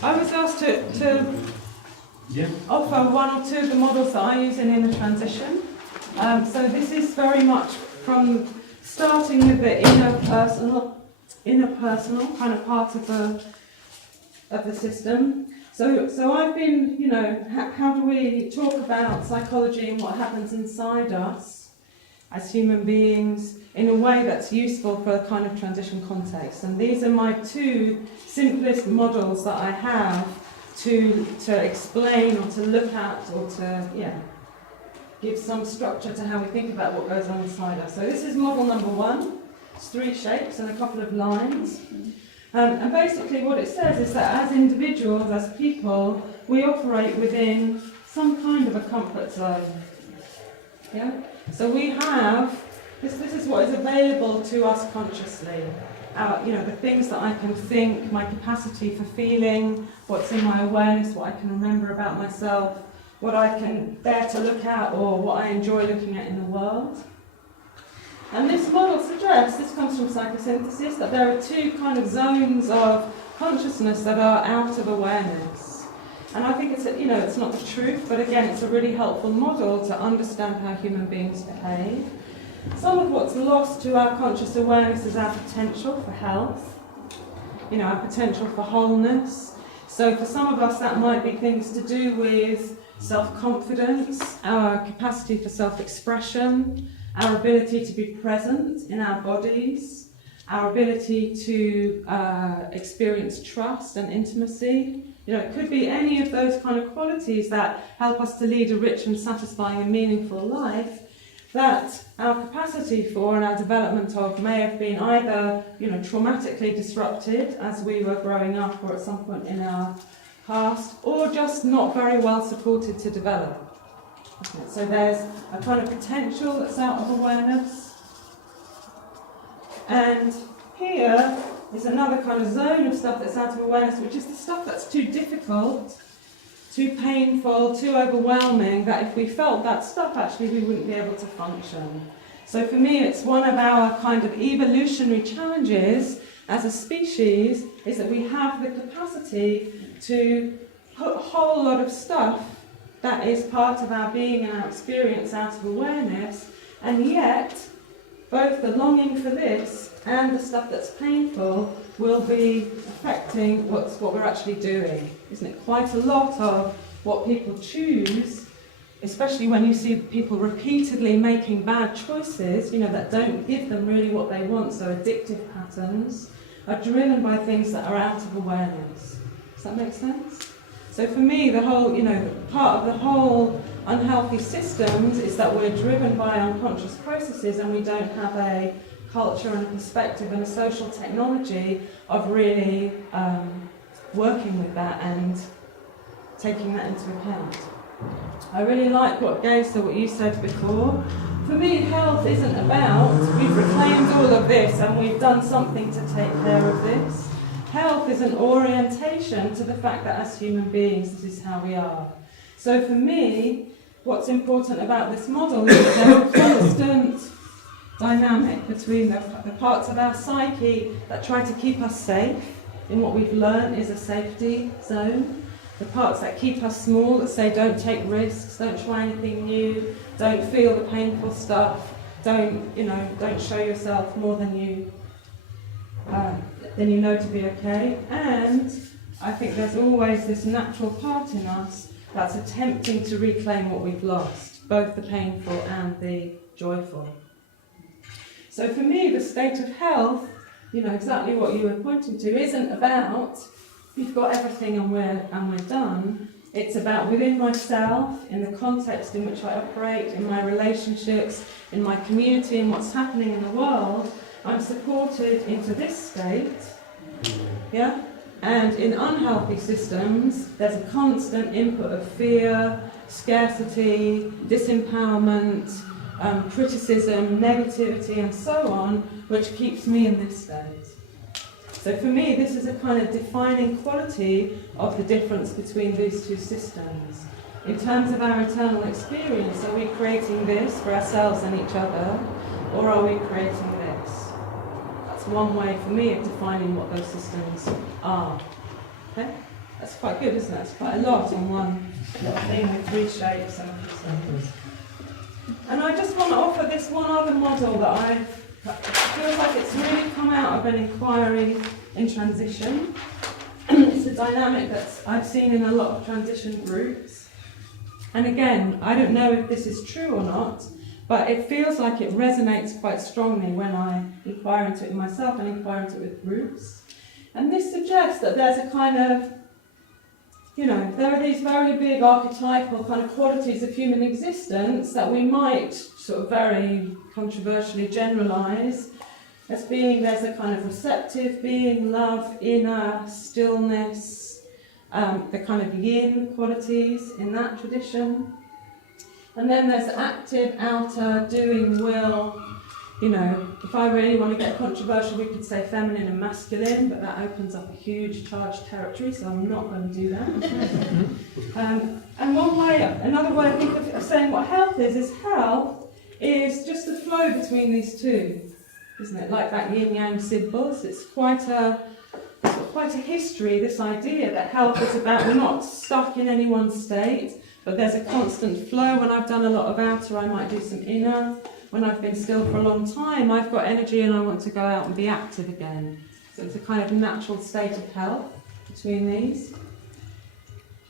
I was asked to offer one or two of the models that I use in inner transition. So this is very much from starting with the inner personal kind of part of the system. So I've been, how do we talk about psychology and what happens inside us as human beings in a way that's useful for a kind of transition context. And these are my two simplest models that I have to explain or to look at or to, give some structure to how we think about what goes on inside us. So this is model number one. It's 3 shapes and a couple of lines. And basically what it says is that as individuals, as people, we operate within some kind of a comfort zone. Yeah? So we have, this is what is available to us consciously. The things that I can think, my capacity for feeling, what's in my awareness, what I can remember about myself, what I can bear to look at or what I enjoy looking at in the world. And this model suggests, this comes from psychosynthesis, that there are 2 kind of zones of consciousness that are out of awareness. And I think it's not the truth, but again, it's a really helpful model to understand how human beings behave. Some of what's lost to our conscious awareness is our potential for health, our potential for wholeness. So for some of us, that might be things to do with self-confidence, our capacity for self-expression, our ability to be present in our bodies, our ability to experience trust and intimacy. It could be any of those kind of qualities that help us to lead a rich and satisfying and meaningful life that our capacity for and our development of may have been either, traumatically disrupted as we were growing up or at some point in our past, or just not very well supported to develop. So there's a kind of potential that's out of awareness. And here is another kind of zone of stuff that's out of awareness, which is the stuff that's too difficult, too painful, too overwhelming, that if we felt that stuff, actually we wouldn't be able to function. So for me, it's one of our kind of evolutionary challenges as a species, is that we have the capacity to put a whole lot of stuff that is part of our being and our experience out of awareness, and yet both the longing for this and the stuff that's painful will be affecting what we're actually doing. Isn't it? Quite a lot of what people choose, especially when you see people repeatedly making bad choices, that don't give them really what they want, so addictive patterns, are driven by things that are out of awareness. Does that make sense? So for me, the whole, part of the whole unhealthy systems is that we're driven by unconscious processes and we don't have a culture and a perspective and a social technology of really working with that and taking that into account. I really like what you said before. For me, health isn't about, we've reclaimed all of this and we've done something to take care of this. Health is an orientation to the fact that as human beings, this is how we are. So for me, what's important about this model is that there's a constant dynamic between the parts of our psyche that try to keep us safe in what we've learned is a safety zone, the parts that keep us small, that say don't take risks, don't try anything new, don't feel the painful stuff, don't show yourself more than you know to be okay. And I think there's always this natural part in us that's attempting to reclaim what we've lost, both the painful and the joyful. So for me, the state of health, exactly what you were pointing to, isn't about we've got everything and we're done. It's about within myself, in the context in which I operate, in my relationships, in my community, and what's happening in the world, I'm supported into this state. Yeah? And in unhealthy systems, there's a constant input of fear, scarcity, disempowerment, criticism, negativity, and so on, which keeps me in this state. So for me, this is a kind of defining quality of the difference between these two systems. In terms of our internal experience, are we creating this for ourselves and each other, or are we creating this? That's one way for me of defining what those systems are. Okay? That's quite good, isn't it? That's quite a lot on one little thing with 3 shapes and things. And I just want to offer this one other model that it feels like it's really come out of an inquiry in transition. It's a dynamic that I've seen in a lot of transition groups. And again, I don't know if this is true or not, but it feels like it resonates quite strongly when I inquire into it myself and inquire into it with groups. And this suggests that there's a kind of, there are these very big archetypal kind of qualities of human existence that we might sort of very controversially generalise as being, there's a kind of receptive being, love, inner, stillness, the kind of yin qualities in that tradition. And then there's active, outer, doing, will. If I really want to get controversial, we could say feminine and masculine, but that opens up a huge charged territory, so I'm not going to do that. And another way I think of saying what health is just the flow between these two, isn't it? Like that yin-yang symbols. It's quite a history, this idea that health is about, we're not stuck in any one state, but there's a constant flow. When I've done a lot of outer, I might do some inner. When I've been still for a long time, I've got energy and I want to go out and be active again. So it's a kind of natural state of health between these.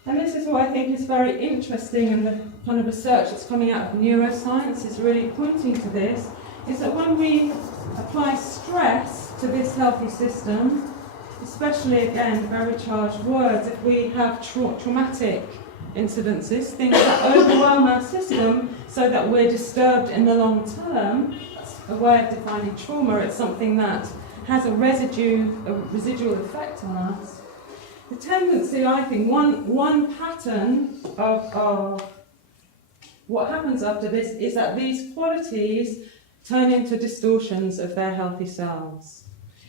And this is what I think is very interesting, and the kind of research that's coming out of neuroscience is really pointing to this, is that when we apply stress to this healthy system, especially, again, very charged words, if we have traumatic incidences, things that overwhelm our system so that we're disturbed in the long term. That's a way of defining trauma. It's something that has a residual effect on us. The tendency, I think, one pattern of what happens after this is that these qualities turn into distortions of their healthy selves.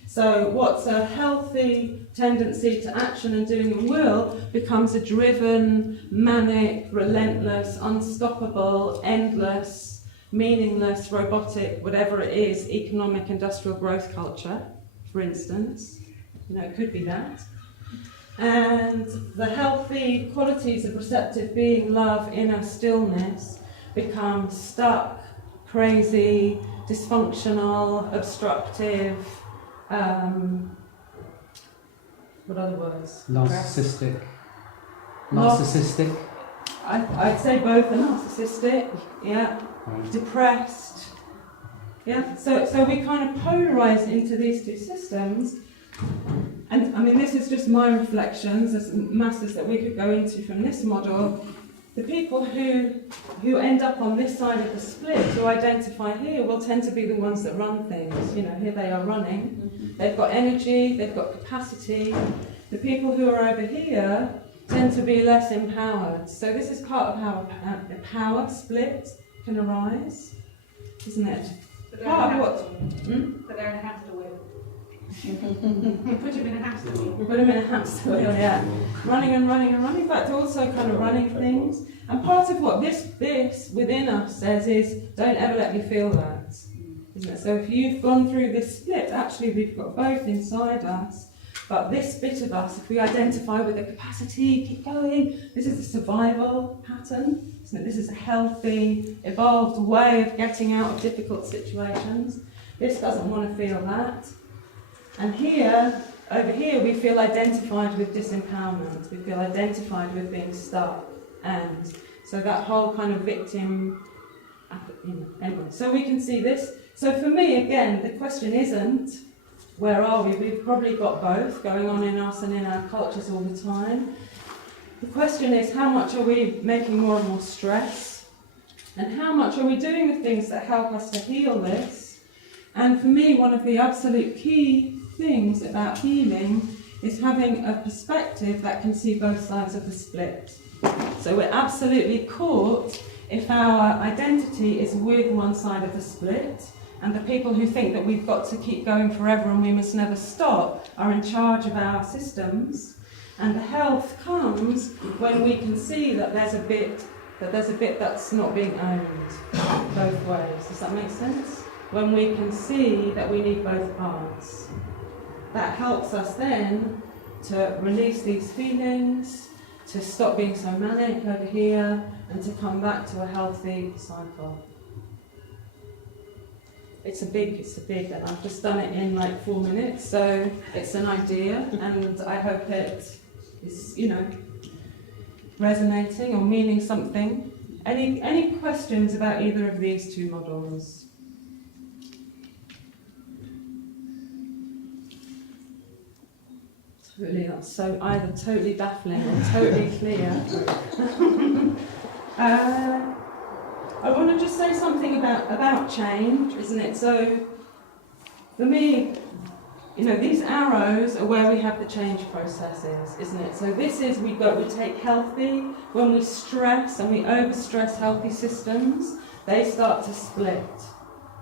So what's a healthy tendency to action and doing and will becomes a driven, manic, relentless, unstoppable, endless, meaningless, robotic, whatever it is, economic, industrial growth culture, for instance. It could be that. And the healthy qualities of receptive being, love, inner stillness, become stuck, crazy, dysfunctional, obstructive, what other words? Narcissistic. I'd say both are narcissistic, yeah. Depressed, yeah. So we kind of polarise into these two systems. And I mean, this is just my reflections. There's masses that we could go into from this model. The people who end up on this side of the split, who identify here, will tend to be the ones that run things. Here they are running. They've got energy, they've got capacity. The people who are over here tend to be less empowered. So this is part of how a power split can arise, isn't it? Part of what? But they're in a hamster wheel. Put him in a hamster wheel. Put him in a hamster wheel, yeah. Running and running and running, but also kind of running things. And part of what this within us says is, don't ever let me feel that. Isn't it? So if you've gone through this split, actually we've got both inside us. But this bit of us, if we identify with the capacity, keep going, this is a survival pattern. Isn't it? This is a healthy, evolved way of getting out of difficult situations. This doesn't want to feel that. And over here, we feel identified with disempowerment. We feel identified with being stuck. And so that whole kind of victim, anyway. So we can see this. So for me, again, the question isn't, where are we? We've probably got both going on in us and in our cultures all the time. The question is, how much are we making more and more stress? And how much are we doing the things that help us to heal this? And for me, one of the absolute key things about healing is having a perspective that can see both sides of the split. So we're absolutely caught if our identity is with one side of the split, and the people who think that we've got to keep going forever and we must never stop are in charge of our systems. And the health comes when we can see that there's a bit that's not being owned both ways. Does that make sense? When we can see that we need both parts. That helps us then to release these feelings, to stop being so manic over here, and to come back to a healthy cycle. It's a big, and I've just done it in like 4 minutes, so it's an idea, and I hope it is, resonating or meaning something. Any questions about either of these two models? Totally, that's so either totally baffling or totally clear. I want to just say something about change, isn't it? So, for me, these arrows are where we have the change processes, isn't it? So this is, we take healthy, when we stress and we overstress healthy systems, they start to split,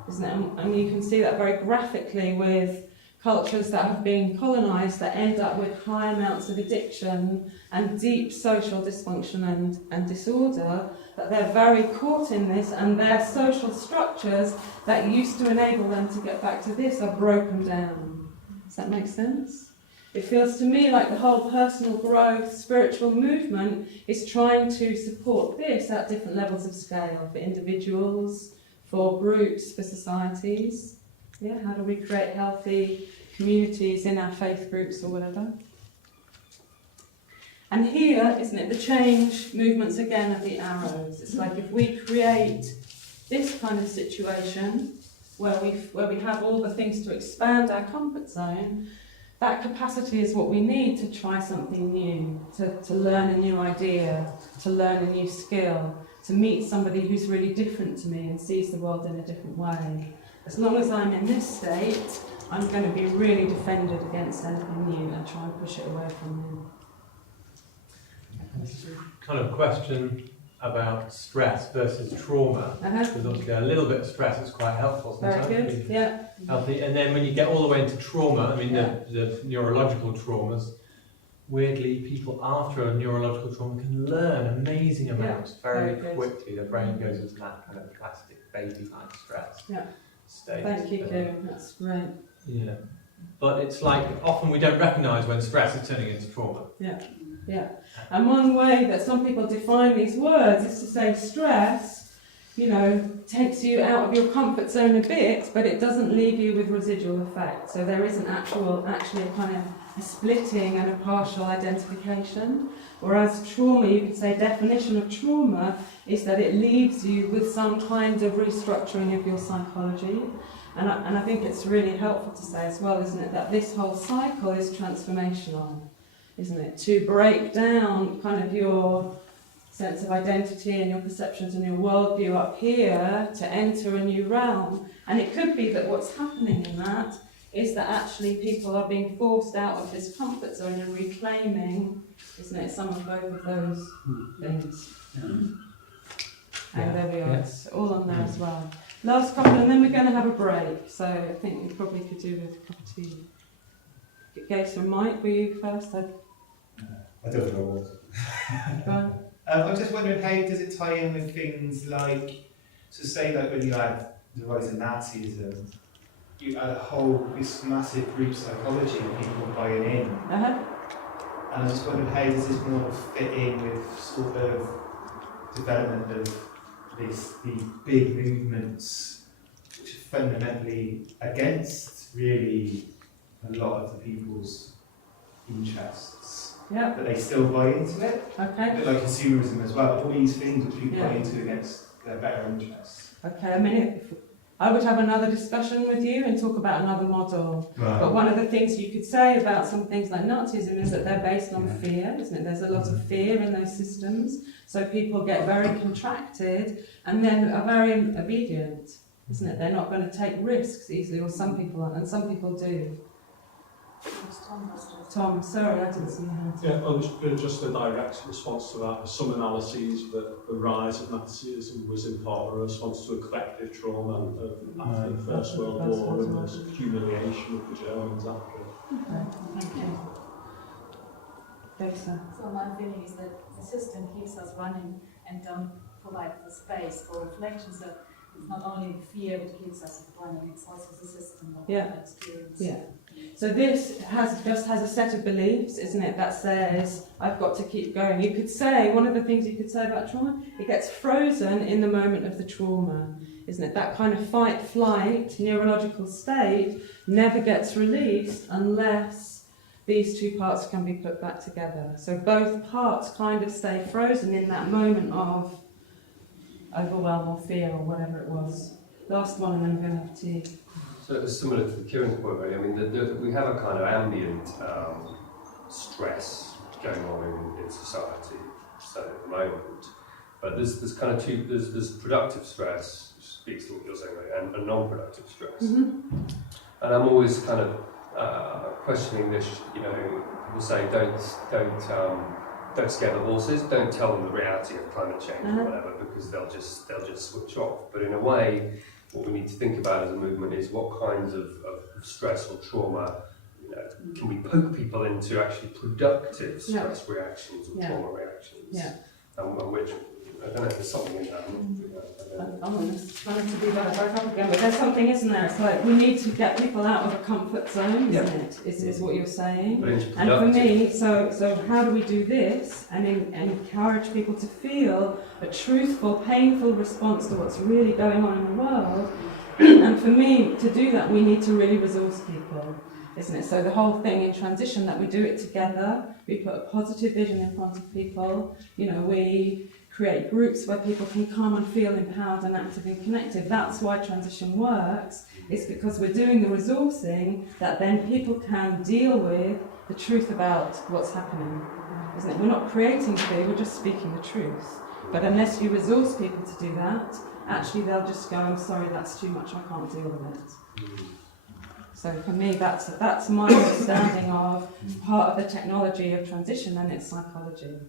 isn't it? And you can see that very graphically with cultures that have been colonised that end up with high amounts of addiction and deep social dysfunction and disorder, that they're very caught in this, and their social structures that used to enable them to get back to this are broken down. Does that make sense? It feels to me like the whole personal growth, spiritual movement is trying to support this at different levels of scale, for individuals, for groups, for societies. Yeah, how do we create healthy communities in our faith groups or whatever? And here, isn't it, the change movements again are the arrows. It's like if we create this kind of situation where we have all the things to expand our comfort zone, that capacity is what we need to try something new, to learn a new idea, to learn a new skill, to meet somebody who's really different to me and sees the world in a different way. As long as I'm in this state, I'm going to be really defended against anything new and try and push it away from me. Kind of question about stress versus trauma. Because obviously a little bit of stress is quite helpful sometimes. Very good, yeah. Healthy. And then when you get all the way into trauma, the neurological traumas, weirdly people after a neurological trauma can learn amazing amounts very quickly. The brain goes into that kind of plastic baby-like stress state. Thank you, Kieran, that's great. Yeah. But it's like often we don't recognise when stress is turning into trauma. Yeah, and one way that some people define these words is to say stress, takes you out of your comfort zone a bit, but it doesn't leave you with residual effect. So there isn't actually a kind of a splitting and a partial identification. Whereas trauma, you could say definition of trauma is that it leaves you with some kind of restructuring of your psychology. And I think it's really helpful to say as well, isn't it, that this whole cycle is transformational. Isn't it? To break down kind of your sense of identity and your perceptions and your worldview up here to enter a new realm. And it could be that what's happening in that is that actually people are being forced out of this comfort zone and reclaiming, isn't it, some of both of those things. And there we are, it's all on there as well. Last couple, and then we're going to have a break. So I think we probably could do with a cup of tea. Gace or Mike, were you first? I don't know. Go on. I'm just wondering, how does it tie in with things like, so say like when you had the rise of Nazism, you had this massive group psychology of people buying in. And I just wondered, how does this more fit in with sort of development of these big movements which are fundamentally against really a lot of the people's interests? But they still buy into it. Okay. A bit like consumerism as well. All these things which people buy into against their better interests. Okay, I mean, I would have another discussion with you and talk about another model. Right. But one of the things you could say about some things like Nazism is that they're based on fear, isn't it? There's a lot of fear in those systems. So people get very contracted and then are very obedient, isn't it? They're not going to take risks easily, or some people aren't, and some people do. Tom, sorry, I didn't see your hand. Yeah, just a direct response to that. Some analyses that the rise of Nazism was in part a response to a collective trauma after the First World War and the humiliation of the Germans after it. Okay, thank you. Lisa. So my feeling is that the system keeps us running and don't provide the space for reflection. So it's not only fear that keeps us running, it's also the system that we experience. Yeah. So this just has a set of beliefs, isn't it, that says, I've got to keep going. You could say, one of the things you could say about trauma, it gets frozen in the moment of the trauma, isn't it? That kind of fight-flight neurological state never gets released unless these two parts can be put back together. So both parts kind of stay frozen in that moment of overwhelm or fear or whatever it was. Last one, and then we're going to have tea. So it's similar to the Kieran's point, really. I mean, we have a kind of ambient stress going on in society, so at the moment. But there's kind of there's productive stress, which speaks to what you're saying, really, and non-productive stress. Mm-hmm. And I'm always kind of questioning this. You know, people say don't scare the horses. Don't tell them the reality of climate change or whatever, because they'll just switch off. But in a way, what we need to think about as a movement is what kinds of stress or trauma, you know, can we poke people into actually productive stress reactions or trauma reactions? Yeah. And which, I don't know if there's something in that. I'm just trying to be back up again, but there's something, isn't there? It's like we need to get people out of a comfort zone, isn't it? Is what you're saying. And for me, so how do we do this and encourage people to feel a truthful, painful response to what's really going on in the world? And for me, to do that, we need to really resource people, isn't it? So the whole thing in transition, that we do it together, we put a positive vision in front of people, you know, we create groups where people can come and feel empowered and active and connected. That's why transition works. It's because we're doing the resourcing that then people can deal with the truth about what's happening, isn't it? We're not creating fear, we're just speaking the truth. But unless you resource people to do that, actually they'll just go, I'm sorry, that's too much, I can't deal with it. So for me, that's my understanding of part of the technology of transition and its psychology.